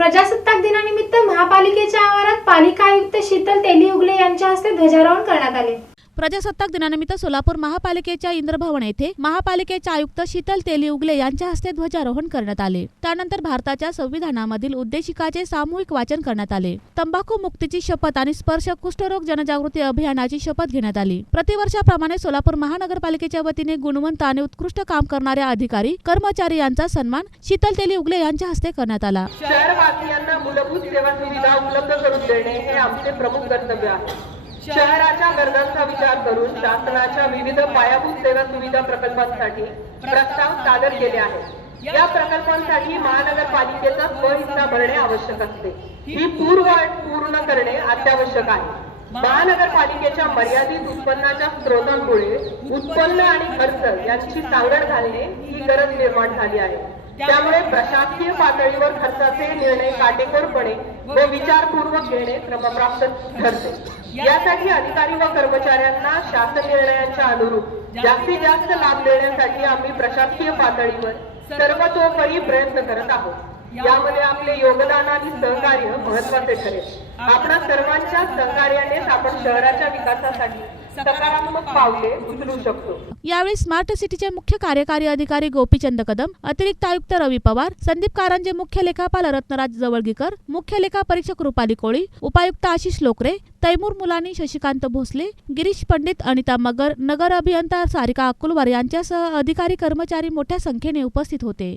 प्रजासत्ताक दिनानिमित्त महापालिकेच्या आवारात पालिका आयुक्त शीतल तेली उगले यांच्या हस्ते ध्वजारोहण करण्यात आले. प्रजासत्ताक दिनानिमित्त सोलापूर महापालिकेच्या इंद्रभवन येथे महापालिकेच्या आयुक्त शीतल तेली उगले यांच्या हस्ते ध्वजारोहण करण्यात आले. त्यानंतर भारताच्या संविधानामधील उद्देशिकाचे सामूहिक वाचन करण्यात आले. तंबाखू मुक्तीची शपथ आणि स्पर्श कुष्ठरोग जनजागृती अभियानाची शपथ घेण्यात आली. प्रतिवर्षाप्रमाणे सोलापूर महानगरपालिकेच्या वतीने गुणवंत आणि उत्कृष्ट काम करणाऱ्या अधिकारी कर्मचारी यांचा सन्मान शीतल तेली उगले यांच्या हस्ते करण्यात आला. शहरवासियांना मूलभूत सेवा सुविधा उपलब्ध करून देणे हे आमचे प्रमुख कर्तव्य आहे. शहराच्या गरजांचा विचार करून शासनाच्या विविध पायाभूत सेवा सुविधा प्रकल्पांसाठी प्रस्ताव सादर केले आहेत. या प्रकल्पांसाठी महानगरपालिकेचा स्वहिस्सा भरणे आवश्यक असते. ही पूर्व पूर्ण करणे अत्यावश्यक आहे. महानगरपालिकेच्या मर्यादित उत्पन्नाच्या स्रोतांमुळे उत्पन्न आणि खर्च यांची सांगड घालणे ही गरज निर्माण झाली आहे. त्यामुळे प्रशासकीय पातळीवर खर्चाचे निर्णय काटेकोरपणे व विचारपूर्वक घेणे क्रमप्राप्त ठरते. यासाठी अधिकारी व कर्मचाऱ्यांना शासन निर्णयांच्या अनुरूप जास्तीत जास्त लाभ देण्यासाठी आम्ही प्रशासकीय पातळीवर सर्वतोपरी प्रयत्न करत आहोत. यामध्ये आपले योगदान आणि सहकार्य महत्त्वाचे ठरेल. आपल्या सर्वांच्या सहकार्यानेच आपण शहराच्या विकासासाठी सकारात्मक पावले उचलू शकतो. यावेळी स्मार्ट सिटीचे मुख्य कार्यकारी अधिकारी गोपीचंद कदम अतिरिक्त आयुक्त रवी पवार संदीप कारंजे मुख्य लेखापाल रत्नराज जवळगीकर मुख्य लेखा परीक्षक रुपाली कोळी उपायुक्त आशिष लोकरे तैमूर मुलानी शशिकांत भोसले गिरीश पंडित अनिता मगर नगर अभियंता सारिका अकुलवार यांच्यासह अधिकारी कर्मचारी मोठ्या संख्येने उपस्थित होते.